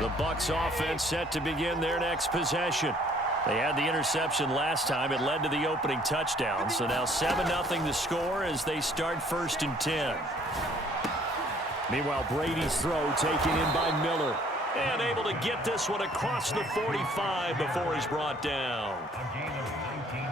The Bucs offense set to begin their next possession. They had the interception last time. It led to the opening touchdown. So now 7-0 the score as they start 1st and 10. Meanwhile, Brady's throw taken in by Miller. And able to get this one across the 45 before he's brought down.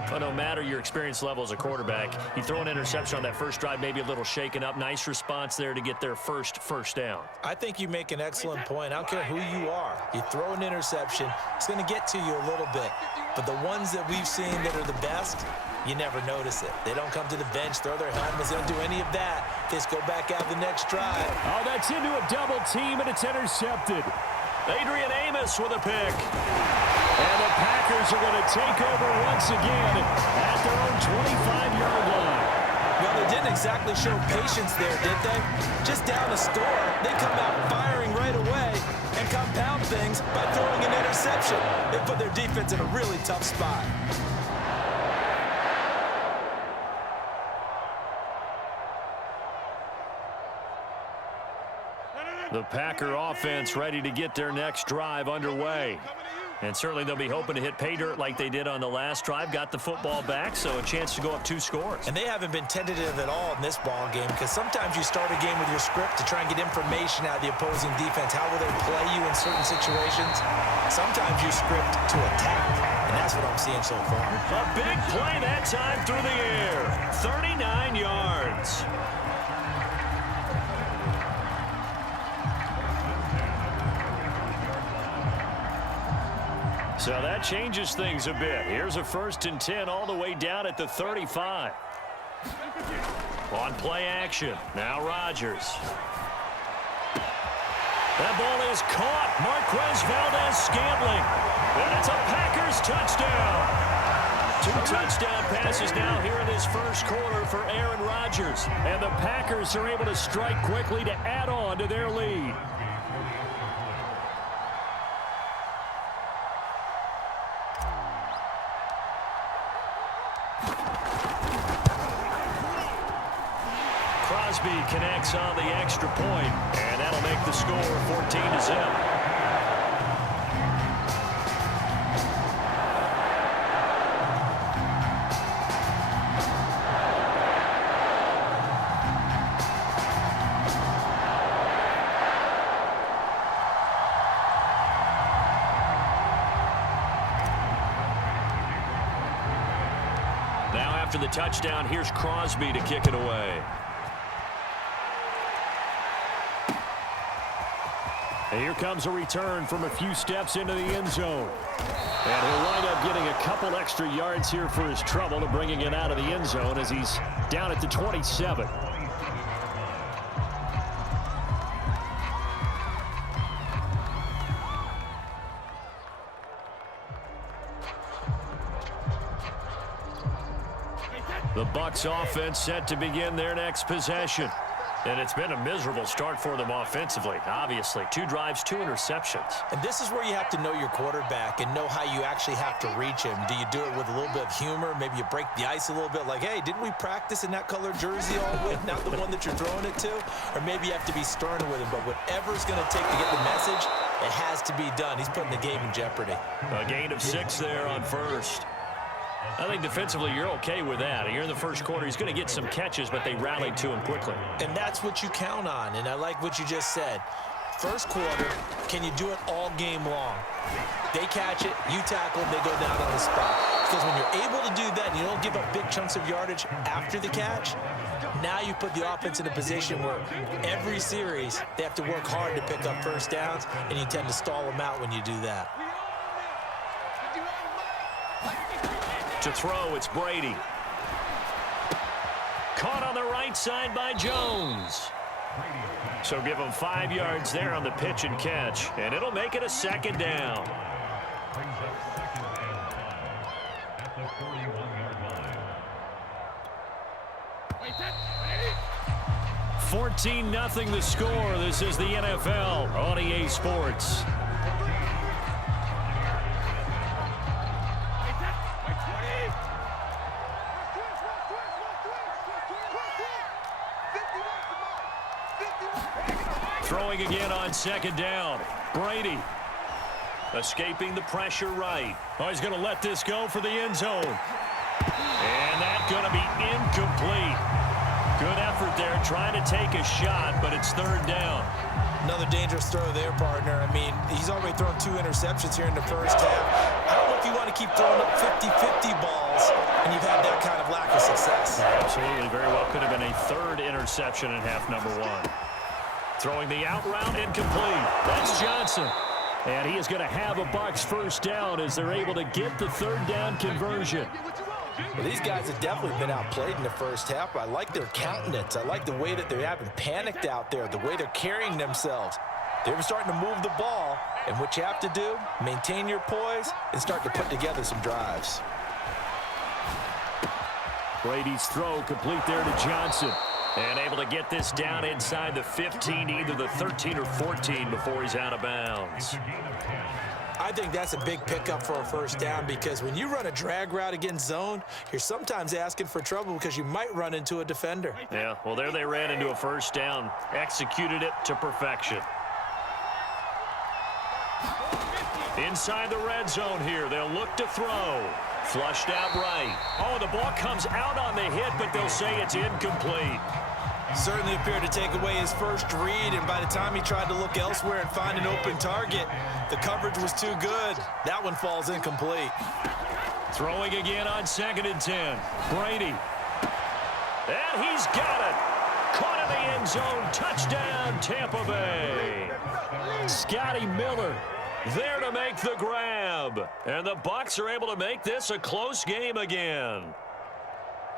But no matter your experience level as a quarterback, you throw an interception on that first drive, maybe a little shaken up. Nice response there to get their first down. I think you make an excellent point. I don't care who you are. You throw an interception, it's going to get to you a little bit. But the ones that we've seen that are the best, you never notice it. They don't come to the bench, throw their helmets. They don't do any of that. They just go back out the next drive. Oh, that's into a double team, and it's intercepted. Adrian Amos with a pick. And the Packers are going to take over once again at their own 25-yard line. Well, they didn't exactly show patience there, did they? Just down a score, they come out firing right away and compound things by throwing an interception. They put their defense in a really tough spot. The Packer offense ready to get their next drive underway. And certainly they'll be hoping to hit pay dirt like they did on the last drive. Got the football back, so a chance to go up 2 scores. And they haven't been tentative at all in this ball game because sometimes you start a game with your script to try and get information out of the opposing defense. How will they play you in certain situations? Sometimes you script to attack, and that's what I'm seeing so far. A big play that time through the air. 39 yards. So that changes things a bit. Here's a 1st and 10 all the way down at the 35. On play action. Now Rodgers. That ball is caught. Marquez Valdez-Scantling. And it's a Packers touchdown. 2 touchdown passes now here in this first quarter for Aaron Rodgers. And the Packers are able to strike quickly to add on to their lead. Crosby connects on the extra point, and that'll make the score 14-0. Now after the touchdown, here's Crosby to kick it away. And here comes a return from a few steps into the end zone. And he'll wind up getting a couple extra yards here for his trouble to bringing it out of the end zone as he's down at the 27. The Bucs offense set to begin their next possession. And it's been a miserable start for them offensively, obviously. 2 drives, 2 interceptions. And this is where you have to know your quarterback and know how you actually have to reach him. Do you do it with a little bit of humor? Maybe you break the ice a little bit like, hey, didn't we practice in that color jersey all week, not the one that you're throwing it to? Or maybe you have to be stern with him. But whatever it's going to take to get the message, it has to be done. He's putting the game in jeopardy. A gain of 6 there on first. I think defensively you're okay with that. You're in the first quarter. He's going to get some catches, but they rallied to him quickly. And that's what you count on, and I like what you just said. First quarter, can you do it all game long? They catch it, you tackle them, they go down on the spot. Because when you're able to do that and you don't give up big chunks of yardage after the catch, now you put the offense in a position where every series they have to work hard to pick up first downs, and you tend to stall them out when you do that. To throw, it's Brady. Caught on the right side by Jones. So give him 5 yards there on the pitch and catch, and it'll make it a 2nd down. 14-0 the score. This is the NFL on EA Sports. Throwing again on 2nd down. Brady Escaping the pressure right. Oh, he's going to let this go for the end zone. And that's going to be incomplete. Good effort there trying to take a shot, but it's third down. Another dangerous throw there, partner. I mean, he's already thrown 2 interceptions here in the first half. I don't know if you want to keep throwing up 50-50 balls and you've had that kind of lack of success. Absolutely. Very well could have been a third interception in half number 1. Throwing the out route incomplete. That's Johnson. And he is going to have a Bucs first down as they're able to get the third down conversion. Well, these guys have definitely been outplayed in the first half. I like their countenance. I like the way that they haven't panicked out there, the way they're carrying themselves. They're starting to move the ball, and what you have to do, maintain your poise and start to put together some drives. Brady's throw complete there to Johnson. And able to get this down inside the 15, either the 13 or 14 before he's out of bounds. I think that's a big pickup for a first down because when you run a drag route against zone, you're sometimes asking for trouble because you might run into a defender. Yeah, well, there they ran into a first down. Executed it to perfection. Inside the red zone here, they'll look to throw. Flushed out right. Oh, the ball comes out on the hit, but they'll say it's incomplete. Certainly appeared to take away his first read, and by the time he tried to look elsewhere and find an open target, the coverage was too good. That one falls incomplete. Throwing again on 2nd and 10. Brady. And he's got it. Caught in the end zone. Touchdown, Tampa Bay. Scotty Miller there to make the grab. And the Bucs are able to make this a close game again.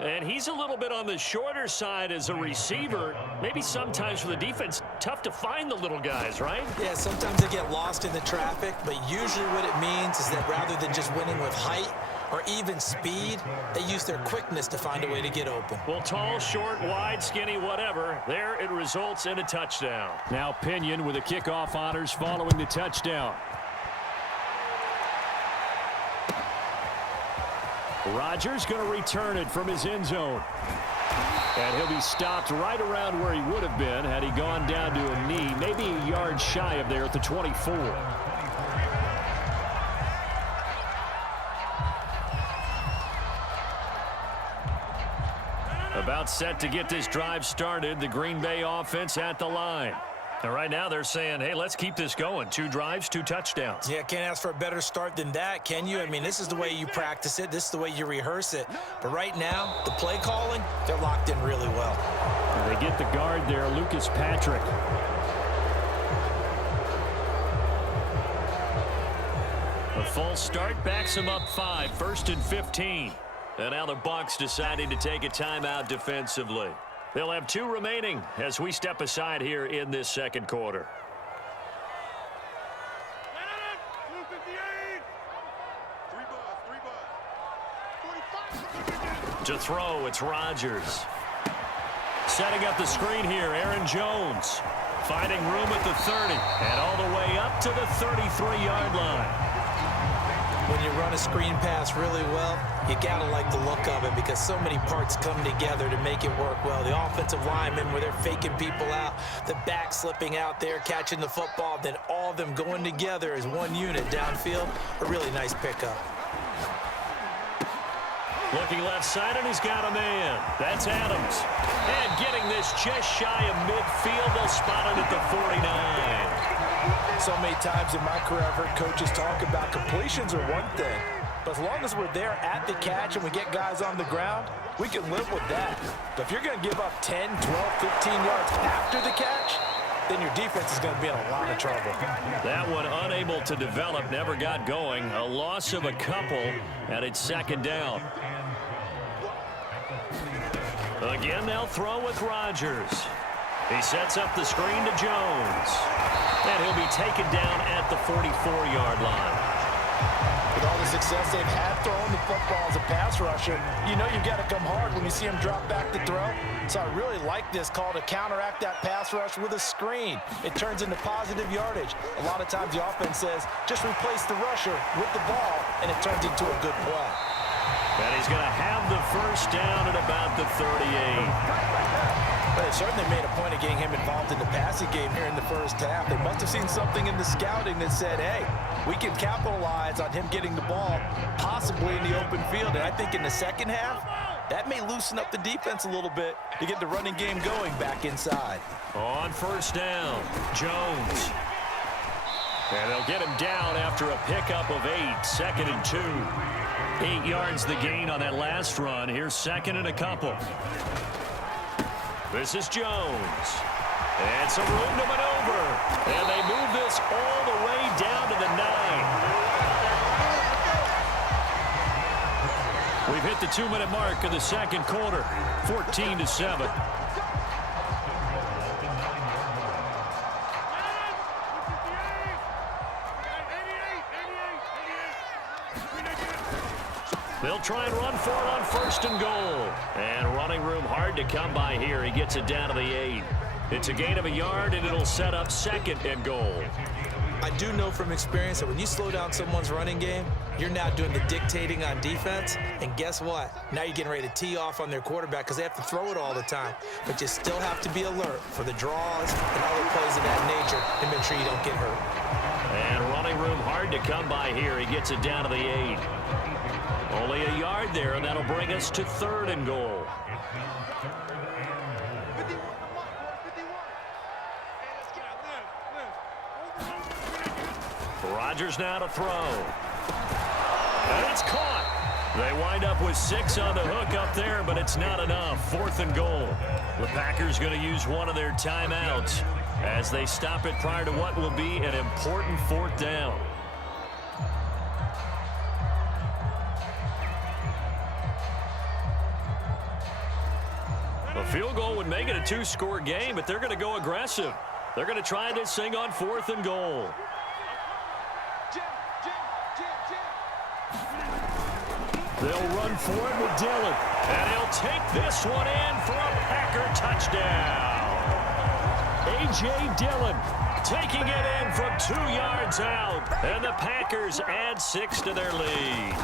And he's a little bit on the shorter side as a receiver. Maybe sometimes for the defense, tough to find the little guys, right? Yeah, sometimes they get lost in the traffic, but usually what it means is that rather than just winning with height or even speed, they use their quickness to find a way to get open. Well, tall, short, wide, skinny, whatever, there it results in a touchdown. Now Pinion with the kickoff honors following the touchdown. Rodgers going to return it from his end zone. And he'll be stopped right around where he would have been had he gone down to a knee, maybe a yard shy of there at the 24. About set to get this drive started, the Green Bay offense at the line. And right now they're saying, hey, let's keep this going. 2 drives, 2 touchdowns. Yeah, can't ask for a better start than that, can you? I mean, this is the way you practice it. This is the way you rehearse it. But right now, the play calling, they're locked in really well. And they get the guard there, Lucas Patrick. A false start backs him up 5, 1st and 15. And now the Bucs deciding to take a timeout defensively. They'll have 2 remaining as we step aside here in this second quarter. To throw, it's Rodgers. Setting up the screen here, Aaron Jones. Finding room at the 30 and all the way up to the 33-yard line. When you run a screen pass really well, you gotta like the look of it because so many parts come together to make it work well. The offensive linemen where they're faking people out, the back slipping out there, catching the football, then all of them going together as one unit downfield. A really nice pickup. Looking left side, and he's got a man. That's Adams. And getting this just shy of midfield, they'll spot it at the 49. So many times in my career, I've heard coaches talk about completions are one thing, but as long as we're there at the catch and we get guys on the ground, we can live with that. But if you're going to give up 10, 12, 15 yards after the catch, then your defense is going to be in a lot of trouble. That one unable to develop, never got going. A loss of a couple, and it's 2nd down. Again, they'll throw with Rodgers. He sets up the screen to Jones. And he'll be taken down at the 44-yard line. With all the success they've had throwing the football as a pass rusher, you know you've got to come hard when you see him drop back to throw. So I really like this call to counteract that pass rush with a screen. It turns into positive yardage. A lot of times the offense says, just replace the rusher with the ball, and it turns into a good play. And he's going to have the first down at about the 38. But they certainly made a point of getting him involved in the passing game here in the first half. They must have seen something in the scouting that said, hey, we can capitalize on him getting the ball possibly in the open field. And I think in the second half, that may loosen up the defense a little bit to get the running game going back inside. On first down, Jones. And they'll get him down after a pickup of 8, 2nd and 2. 8 yards the gain on that last run. Here's 2nd and a couple. This is Jones. And some room to maneuver. And they move this all the way down to the 9. We've hit the 2-minute mark of the second quarter. 14-7. They'll try and run for it on 1st and goal. And running room hard to come by here. He gets it down to the 8. It's a gain of a yard, and it'll set up 2nd and goal. I do know from experience that when you slow down someone's running game, you're now doing the dictating on defense. And guess what? Now you're getting ready to tee off on their quarterback because they have to throw it all the time. But you still have to be alert for the draws and other plays of that nature and make sure you don't get hurt. And running room hard to come by here. He gets it down to the 8. Only a yard there, and that'll bring us to 3rd and goal. Rodgers now to throw. And it's caught. They wind up with 6 on the hook up there, but it's not enough. 4th and goal. The Packers going to use one of their timeouts as they stop it prior to what will be an important 4th down. A field goal would make it a 2-score game, but they're going to go aggressive. They're going to try this thing on 4th and goal. They'll run for it with Dillon. And he'll take this one in for a Packer touchdown. A.J. Dillon taking it in from 2 yards out. And the Packers add 6 to their lead.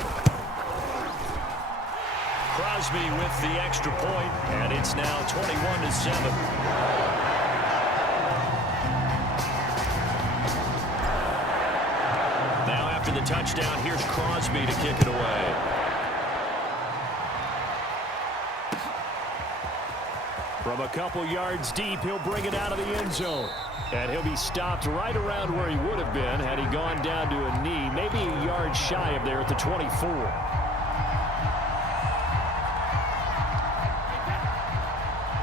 Crosby with the extra point, and it's now 21-7. Now after the touchdown, here's Crosby to kick it away. From a couple yards deep, he'll bring it out of the end zone. And he'll be stopped right around where he would have been had he gone down to a knee, maybe a yard shy of there at the 24.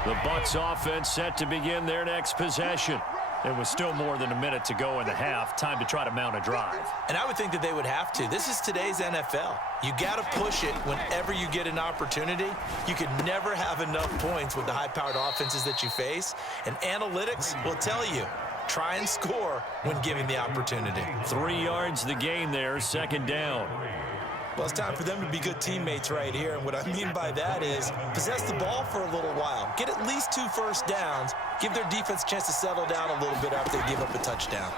The Bucs offense set to begin their next possession. It was still more than a minute to go in the half. Time to try to mount a drive. And I would think that they would have to. This is today's NFL. You got to push it whenever you get an opportunity. You can never have enough points with the high-powered offenses that you face. And analytics will tell you, try and score when given the opportunity. 3 yards the gain there, 2nd down. Well, it's time for them to be good teammates right here. And what I mean by that is possess the ball for a little while. Get at least 2 first downs. Give their defense a chance to settle down a little bit after they give up a touchdown.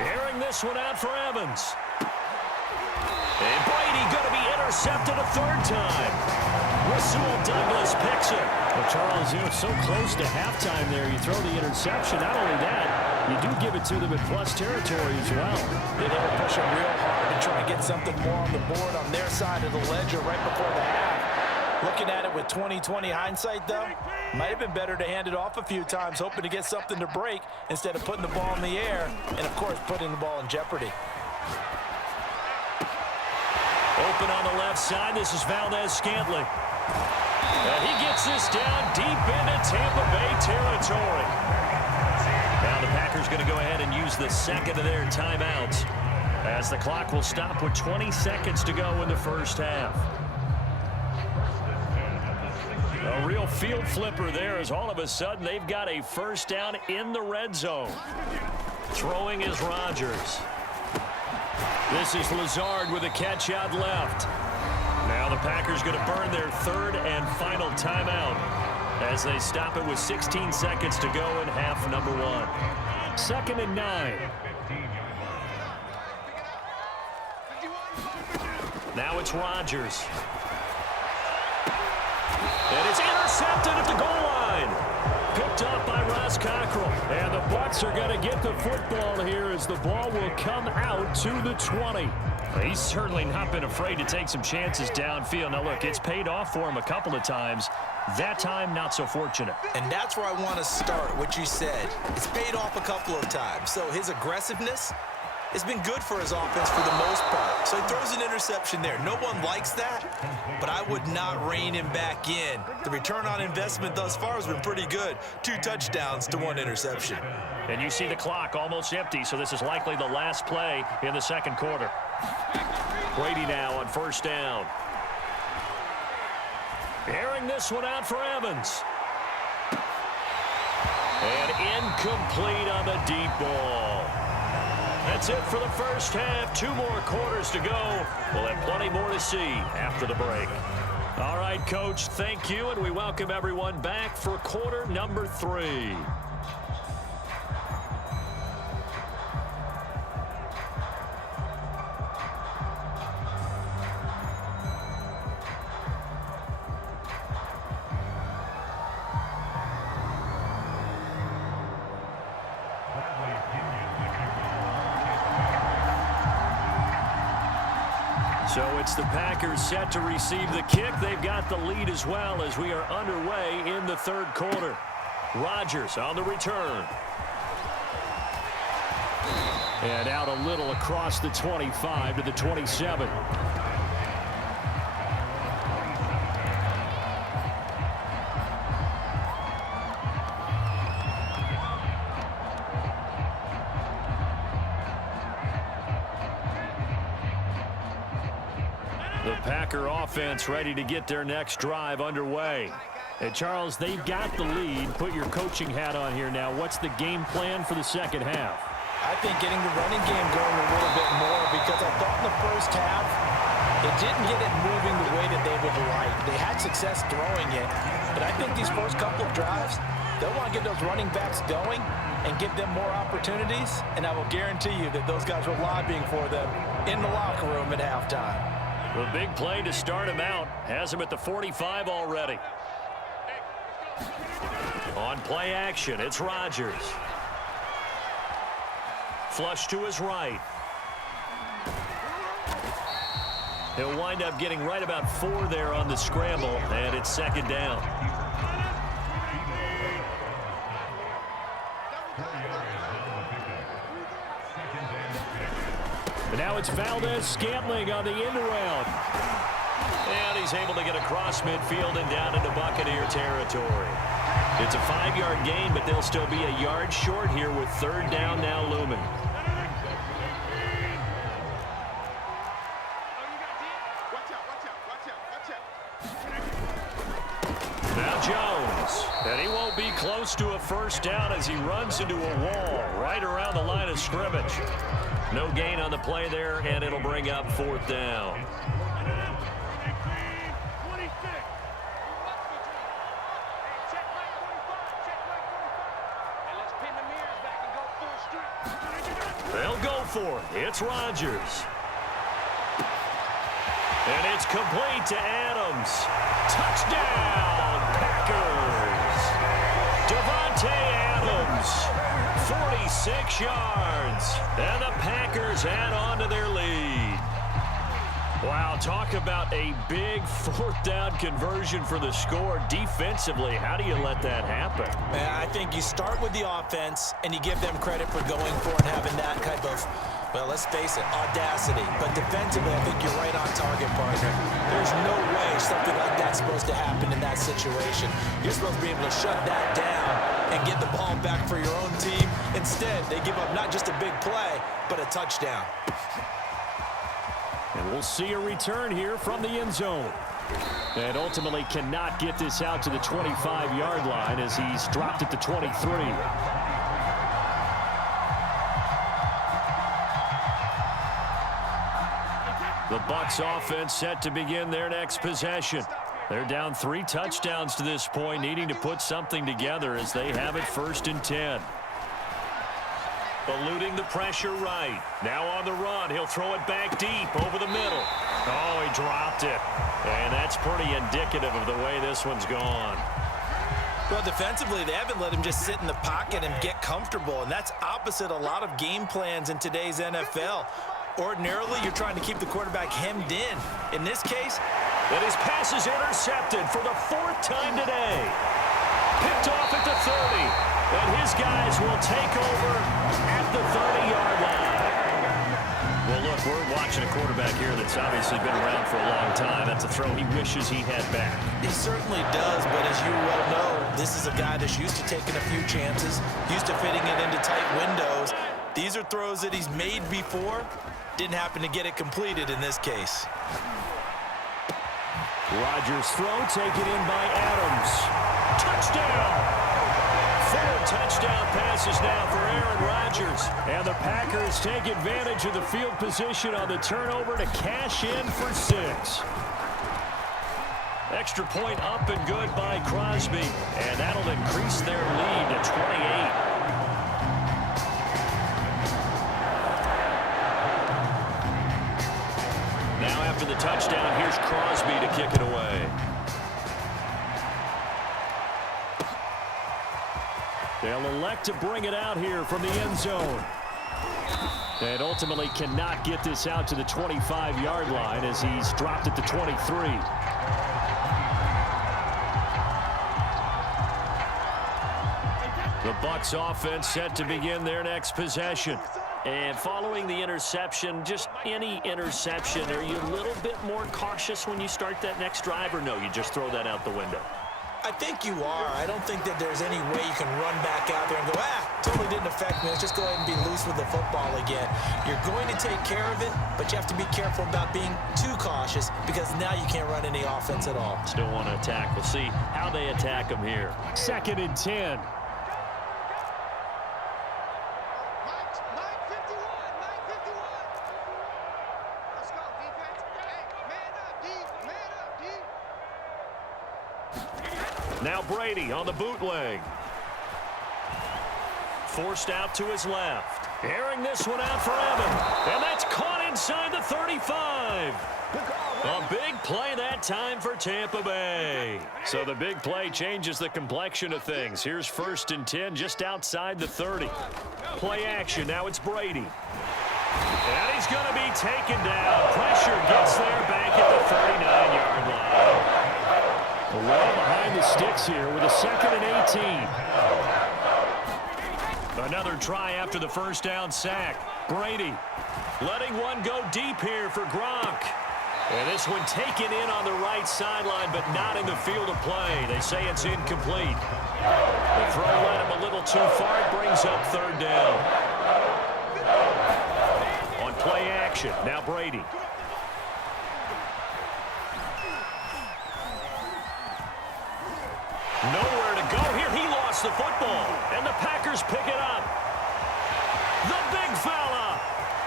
Airing this one out for Evans. And Brady going to be intercepted a 3rd time. Rasul Douglas picks it. Well, Charles, so close to halftime there. You throw the interception. Not only that, you do give it to them in plus territory as well. They were pushing real hard to try to get something more on the board on their side of the ledger right before the half. Looking at it with 20/20 hindsight, though, might have been better to hand it off a few times, hoping to get something to break instead of putting the ball in the air and, of course, putting the ball in jeopardy. Open on the left side. This is Valdez-Scantling. And he gets this down deep into Tampa Bay territory. Now the Packers going to go ahead and use the 2nd of their timeouts as the clock will stop with 20 seconds to go in the first half. A real field flipper there as all of a sudden they've got a first down in the red zone. Throwing is Rodgers. This is Lazard with a catch out left. Now the Packers going to burn their 3rd and final timeout as they stop it with 16 seconds to go in half number 1. 2nd and 9. Now it's Rodgers. And it's intercepted at the goal line. picked up by Ross Cockrell. And the Bucs are going to get the football here as the ball will come out to the 20. He's certainly not been afraid to take some chances downfield. Now, look, it's paid off for him a couple of times. That time, not so fortunate. And that's where I want to start, what you said. It's paid off a couple of times. So his aggressiveness has been good for his offense for the most part. So he throws an interception there. No one likes that, but I would not rein him back in. The return on investment thus far has been pretty good. 2 touchdowns to 1 interception. And you see the clock almost empty, so this is likely the last play in the second quarter. Brady now on first down. Airing this one out for Evans. And incomplete on the deep ball. That's it for the first half. 2 more quarters to go. We'll have plenty more to see after the break. All right, Coach, thank you, and we welcome everyone back for quarter number 3. So it's the Packers set to receive the kick. They've got the lead as well as we are underway in the third quarter. Rodgers on the return. And out a little across the 25 to the 27. The Packer offense ready to get their next drive underway. And Charles, they've got the lead. Put your coaching hat on here now. What's the game plan for the second half? I think getting the running game going a little bit more, because I thought in the first half it didn't get it moving the way that they would like. They had success throwing it, but I think these first couple of drives, they'll want to get those running backs going and give them more opportunities, and I will guarantee you that those guys were lobbying for them in the locker room at halftime. The big play to start him out has him at the 45 already. On play action, it's Rodgers. Flush to his right. He'll wind up getting right about 4 there on the scramble, and it's second down. And now it's Valdez-Scantling on the end around. And he's able to get across midfield and down into Buccaneer territory. It's a 5-yard gain, but they'll still be a yard short here with third down now looming. Now Jones. And he won't be close to a first down as he runs into a wall right around the line of scrimmage. No gain on the play there, and it'll bring up fourth down. They'll go for it. It's Rodgers. And it's complete to Adams. Touchdown, Packers. Devontae Adams. 46 yards. And the Packers add on to their lead. Wow, talk about a big fourth down conversion for the score. Defensively, how do you let that happen? I think you start with the offense and you give them credit for going for it and having that type of, well, let's face it, audacity. But defensively, I think you're right on target, partner. There's no way something like that's supposed to happen in that situation. You're supposed to be able to shut that down and get the ball back for your own team. Instead, they give up not just a big play, but a touchdown. And we'll see a return here from the end zone. And ultimately cannot get this out to the 25-yard line as he's dropped at the 23. The Bucs offense set to begin their next possession. They're down 3 touchdowns to this point, needing to put something together as they have it 1st and 10. Eluding the pressure right. Now on the run. He'll throw it back deep over the middle. Oh, he dropped it. And that's pretty indicative of the way this one's gone. Well, defensively, they haven't let him just sit in the pocket and get comfortable, and that's opposite a lot of game plans in today's NFL. Ordinarily, you're trying to keep the quarterback hemmed in. In this case, and his pass is intercepted for the 4th time today. Picked off at the 30, and his guys will take over at the 30-yard line. Well, look, we're watching a quarterback here that's obviously been around for a long time. That's a throw he wishes he had back. He certainly does, but as you well know, this is a guy that's used to taking a few chances, used to fitting it into tight windows. These are throws that he's made before. Didn't happen to get it completed in this case. Rodgers' throw taken in by Adams. Touchdown! 4 touchdown passes now for Aaron Rodgers. And the Packers take advantage of the field position on the turnover to cash in for 6. Extra point up and good by Crosby. And that'll increase their lead to 28. Now after the touchdown, here's Crosby to kick it away. They'll elect to bring it out here from the end zone. And ultimately cannot get this out to the 25-yard line as he's dropped at the 23. The Bucs offense set to begin their next possession. And following the interception, just any interception, are you a little bit more cautious when you start that next drive, or no, you just throw that out the window? I think you are. I don't think that there's any way you can run back out there and go, totally didn't affect me. Let's just go ahead and be loose with the football again. You're going to take care of it, but you have to be careful about being too cautious because now you can't run any offense at all. Still want to attack. We'll see how they attack him here. 2nd and 10. Now Brady on the bootleg. Forced out to his left. Airing this one out for Evan. And that's caught inside the 35. A big play that time for Tampa Bay. So the big play changes the complexion of things. Here's 1st and 10 just outside the 30. Play action. Now it's Brady. And he's going to be taken down. Pressure gets there back at the 39-yard line. Well behind the sticks here with a 2nd and 18. Another try after the first down sack. Brady letting one go deep here for Gronk. And this one taken in on the right sideline, but not in the field of play. They say it's incomplete. The throw led him a little too far. It brings up 3rd down. On play action, now Brady. Nowhere to go here. He lost the football. And the Packers pick it up. The big fella.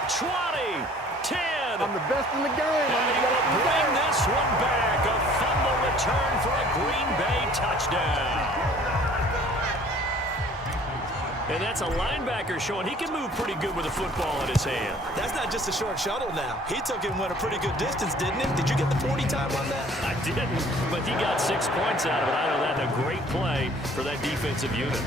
20, 10. I'm the best in the game. And he will bring this one back. A fumble return for a Green Bay touchdown. And that's a linebacker showing he can move pretty good with a football in his hand. That's not just a short shuttle now. He took it and went a pretty good distance, didn't he? Did you get the 40 time on that? I didn't, but he got 6 points out of it. I know that's a great play for that defensive unit.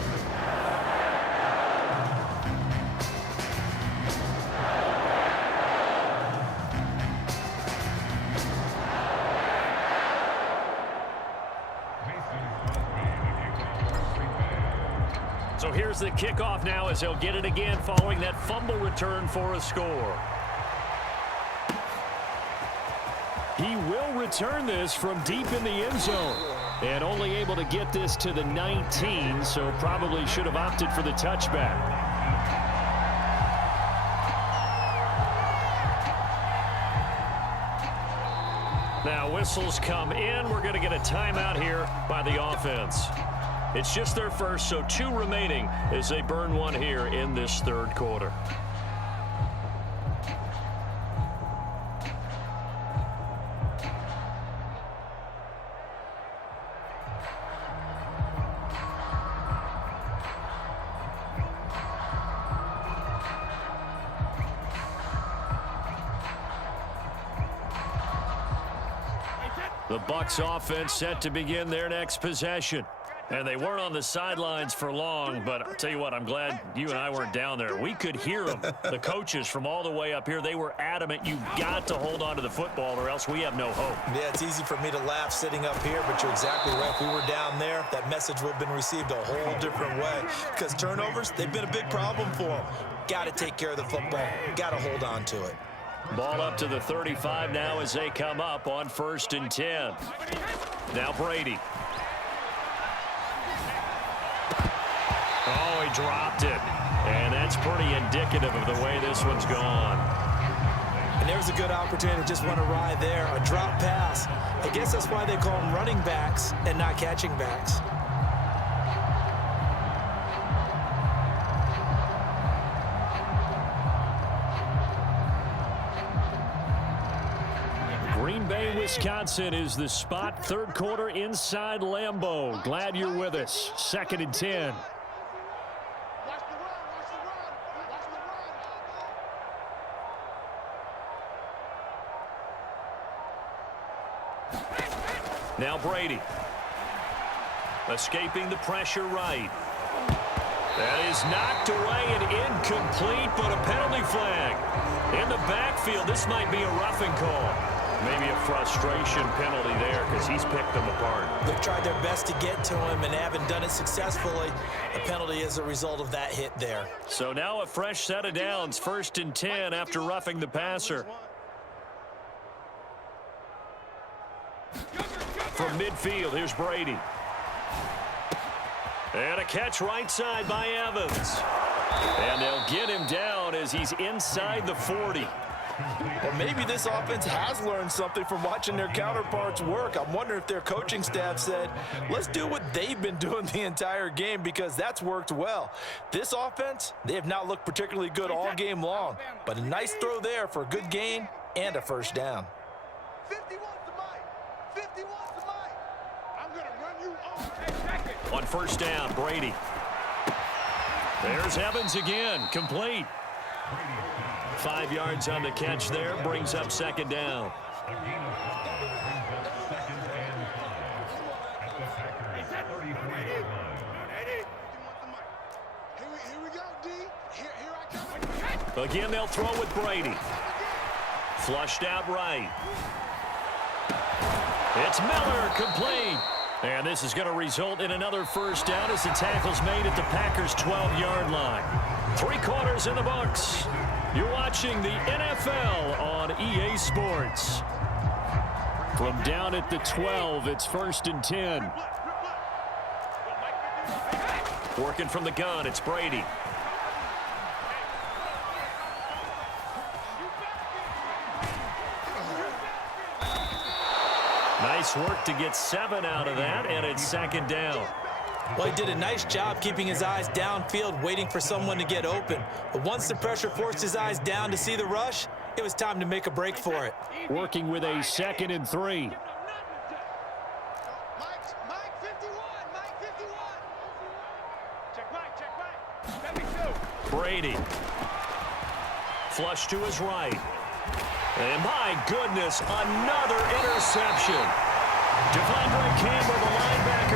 So here's the kickoff now as he'll get it again following that fumble return for a score. He will return this from deep in the end zone. And only able to get this to the 19, so probably should have opted for the touchback. Now whistles come in. We're going to get a timeout here by the offense. It's just their first, so 2 remaining as they burn one here in this 3rd quarter. The Bucs offense set to begin their next possession. And they weren't on the sidelines for long, but I'll tell you what, I'm glad you and I weren't down there. We could hear them, the coaches from all the way up here. They were adamant, you've got to hold on to the football or else we have no hope. Yeah, it's easy for me to laugh sitting up here, but you're exactly right. If we were down there, that message would have been received a whole different way. Because turnovers, they've been a big problem for them. Got to take care of the football. Got to hold on to it. Ball up to the 35 now as they come up on 1st and 10. Now Brady. Oh, he dropped it. And that's pretty indicative of the way this one's gone. And there's a good opportunity to just want to ride there. A drop pass. I guess that's why they call them running backs and not catching backs. Green Bay, Wisconsin is the spot. 3rd quarter inside Lambeau. Glad you're with us. 2nd and 10. Now Brady. Escaping the pressure right. That is knocked away and incomplete, but a penalty flag. In the backfield, this might be a roughing call. Maybe a frustration penalty there because he's picked them apart. They've tried their best to get to him and haven't done it successfully. A penalty is a result of that hit there. So now a fresh set of downs. 1st and 10 after roughing the passer. From midfield, here's Brady. And a catch right side by Evans. And they'll get him down as he's inside the 40. Or maybe this offense has learned something from watching their counterparts work. I'm wondering if their coaching staff said, let's do what they've been doing the entire game because that's worked well. This offense, they have not looked particularly good all game long, but a nice throw there for a good gain and a 1st down. 51 to Mike. 51 to Mike. I'm going to run you off. On 1st down, Brady. There's Evans again, complete. 5 yards on the catch there, brings up 2nd down. Here we go, D. Here I come. Again, they'll throw with Brady. Flushed out right. It's Miller, complete. And this is going to result in another 1st down as the tackle's made at the Packers' 12-yard line. 3 quarters in the books. You're watching the NFL on EA Sports. From down at the 12, it's 1st and 10. Working from the gun, it's Brady. Nice work to get 7 out of that, and it's 2nd down. Well, he did a nice job keeping his eyes downfield, waiting for someone to get open. But once the pressure forced his eyes down to see the rush, it was time to make a break for it. Working with a 2nd and 3. Mike 51. Mike 51. Check Mike. Brady. Flush to his right. And my goodness, another interception. Devondre Campbell, the linebacker,